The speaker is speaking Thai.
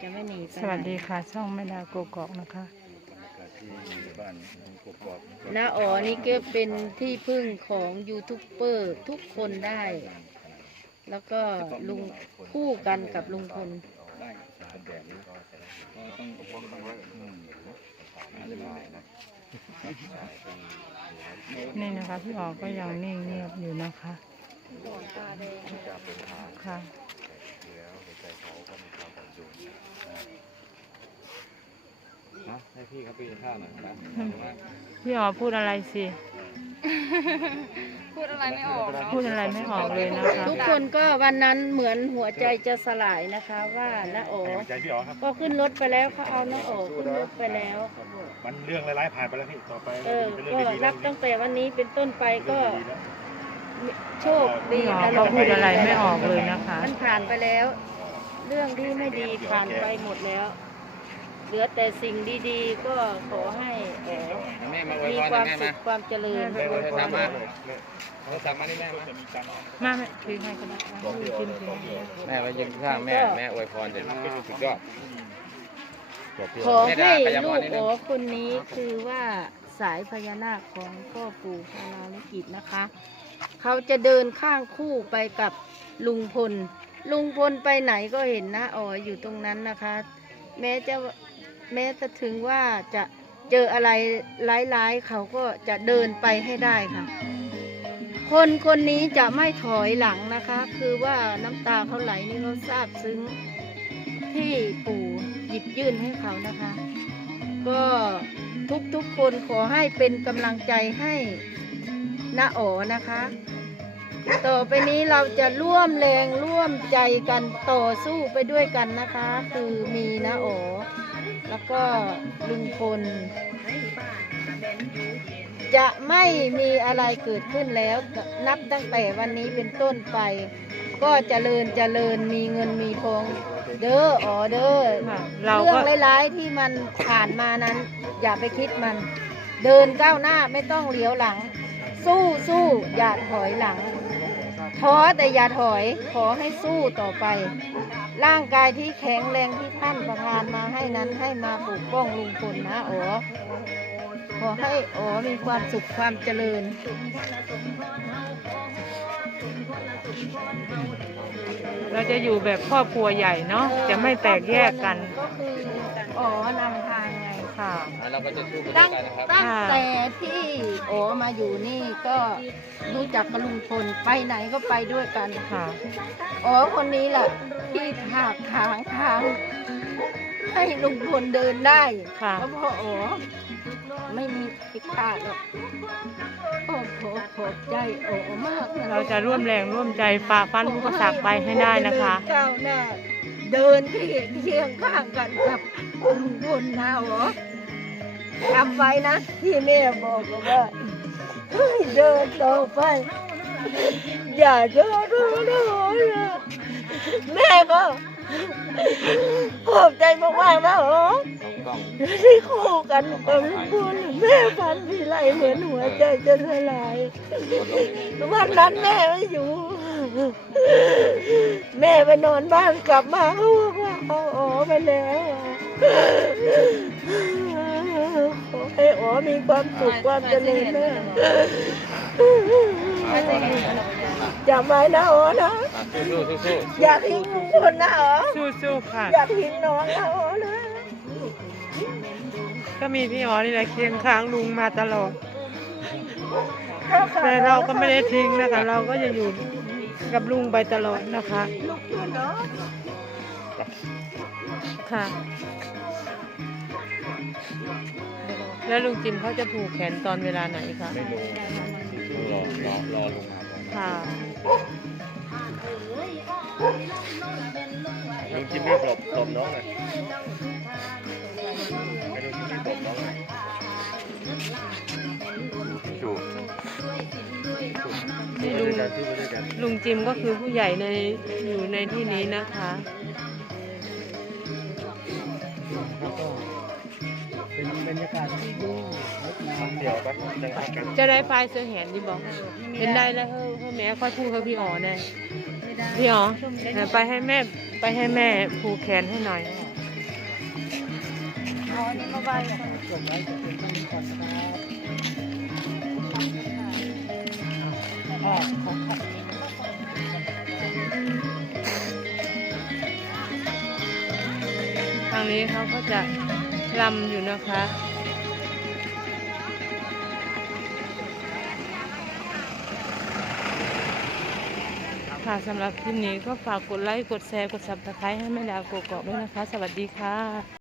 จะไม่หนีไปสวัสดีไหนค่ะ ช่องแม่ดาโกกอกนะคะ ที่บ้านกกอกน้าอ๋อนี่ก็เป็นที่พึ่งของยูทูบเบอร์ทุกคนได้ แล้วก็ลุงคู่กันกับลุงพลได้แบบนี้ก็ต้องต้องไว้อืมนี่นะคะ พี่อ๋อก็ยังนิ่งเงียบอยู่นะคะ ค่ะ นะให้พี่เขาไปกินข้าวหน่อยนะพี่อ๋อพูดอะไรสิ พูดอะไรไม่ออกเนาะ พูดอะไรไม่ออกเลยนะคะ ทุกคนก็วันนั้นเหมือนหัวใจจะสลายนะคะว่าน้าอ๋อใจพี่อ๋อครับ ก็ขึ้นรถไปแล้วเขาเอาน้าอ๋อขึ้นรถไปแล้วเขาบอกมันเรื่องร้ายๆผ่านไปแล้วพี่ต่อไปเออเป็นเรื่ก็องดีๆรับตั้งแต่วันนี้เป็นต้นไปก็โชคดีพี่อ๋อตลก็อดพูดอะไรไม่ออกเลยนะคะ มันผ่านไปแล้ว เรื่องที่ไม่ดีผ่านไปหมดแล้ว เหลือแต่สิ่งดีๆ ก็ขอให้เอ๋แม่มาอวยมีพรความแม่สุมาขความเจริญแม่อวยพรมาโทรศัพท์มานี่แม่มามาแม่ถือให้ก็ได้ค่ะดูกินเพียงแม่มายืนข้างแม่แม่อวยพรเดี๋ยวสุดยอดขอให้ลูกอ๋อคนนี้คือว่าสายพญานาคของพ่อปู่พาราลิกิตนะคะ เขาจะเดินข้างคู่ไปกับลุงพล ลุงพลไปไหนก็เห็นนะอ๋ออยู่ตรงนั้นนะคะ แม้จะแม้จะถึงว่าจะเจออะไรร้ายๆเขาก็จะเดินไปให้ได้ค่ะ คนคนนี้จะไม่ถอยหลังนะคะ คือว่าน้ำตาเขาไหลนี่เขาซาบซึ้งที่ปู่หยิบยื่นให้เขานะคะ ก็ทุกๆคนขอให้เป็นกำลังใจให้น้าอ๋อนะคะ ต่อไปนี้เราจะร่วมแรงร่วมใจกันต่อสู้ไปด้วยกันนะคะ คือมีน้าอ๋อแล้วก็ลุงพลจะไม่มีอะไรเกิดขึ้นแล้ว นับตั้งแต่วันนี้เป็นต้นไป ก็เจริญเจริญมีเงินมีทองเด้ออ๋อเด้อค่ะเราเรื่ก็องร้ายๆที่มันผ่านมานั้น อย่าไปคิดมัน เดินก้าวหน้าไม่ต้องเหลียวหลัง สู้สู้อย่าถอยหลัง ท้อแต่อย่าถอยขอให้สู้ต่อไป ร่างกายที่แข็งแรงที่ท่านประทานมาให้นั้นให้มาปกป้องลุงพลนะอ๋อขอให้อ๋อมีความสุขความเจริญเราจะอยู่แบบครอบครัวใหญ่เนาะจะไม่แตกแยกกัน ก็คืออ๋อนำทาง ไงค่ะเราก็จะสู้ไปด้วตั้ยงกันนะครับ ตั้งแต่ที่โอมาอยู่นี่ก็รู้จักกับลุงพลไปไหนก็ไปด้วยกันค่ะอ๋อคนนี้แหละที่ถากถางทางให้ลุงพลเดินได้ค่ะเพราะพ่ออ๋อไม่มีผิดพลาดหรอกโอ้โหขอบใจโอ๋มากนเราจะร่วมแรงร่วมใจฝ่าฟันอุปสรรคไปให้ได้นะคะก้าวหน้าเดินเคียงเคียงข้างกันกับ ลุงพลนะอ๋อจำไว้นะ ที่แม่บอกว่าเดินต่อไป อย่าเดินดูนะอ๋อนะแม่ก็ขอบใจมากๆนะอ๋อที่คู่กันกับลุงพลแม่ฟันทีไรเหมือนหัวใจจะสลายวันนั้นแม่ไม่อยู่ แม่ไปนอนบ้านกลับมาเขาบอกว่าเอาอ๋อไปแล้ว ขอให้อ๋อมีความสุขความเจริญนะจำไว้นะอ๋อนะ สู้สู้สู้อย่าทิ้งลุงพลนะอ๋อ สู้ๆค่ะ อย่าทิ้งน้องนะอ๋อนะก็มีพี่อ๋อนี่แหละเคียงข้างลุงมาตลอด แต่เราก็ไม่ได้ทิ้งนะคะ เราก็จะอยู่กับลุงไปตลอดนะคะ ลูกคุณเนาะ ค่ะ แล้วลุงจิมเขาจะผูกแขนตอนเวลาไหนคะไม่รู้รอรอรอลงมาก่อนค่ะลุงจิมไม่ปลบปลบน้องเลยให้ลุงจิมไม่ปลบน้องเลยจูนี่ไปลุด้งวยกันที่ไปด้วยกันลุงจิมก็คือผู้ใหญ่ในอยู่ในที่นี้นะคะ เป็นบรรยากาศที่ดูเดี๋ยวไปจังหวะกันจะได้ไฟล์เสื้อแหนดีบอกเป็นได้แล้วเฮ้ยเฮ้ยแม่ค่อยพูดกับพี่อ๋อแน่พี่อ๋อเดี๋ยวไปให้แม่ไปให้แม่ผูกแขนให้หน่อยอ๋อนี่มาไหว้คนจบไว้จะเป็นต้นนี้ก่อนนะครับ นี้เขาก็จะลำอยู่นะคะค่ะสำหรับคลิปนี้ก็ฝากกดไลค์ กดแชร์ กดซับสไครต์ให้แม่ดาวกกอกด้วยนะคะ สวัสดีค่ะ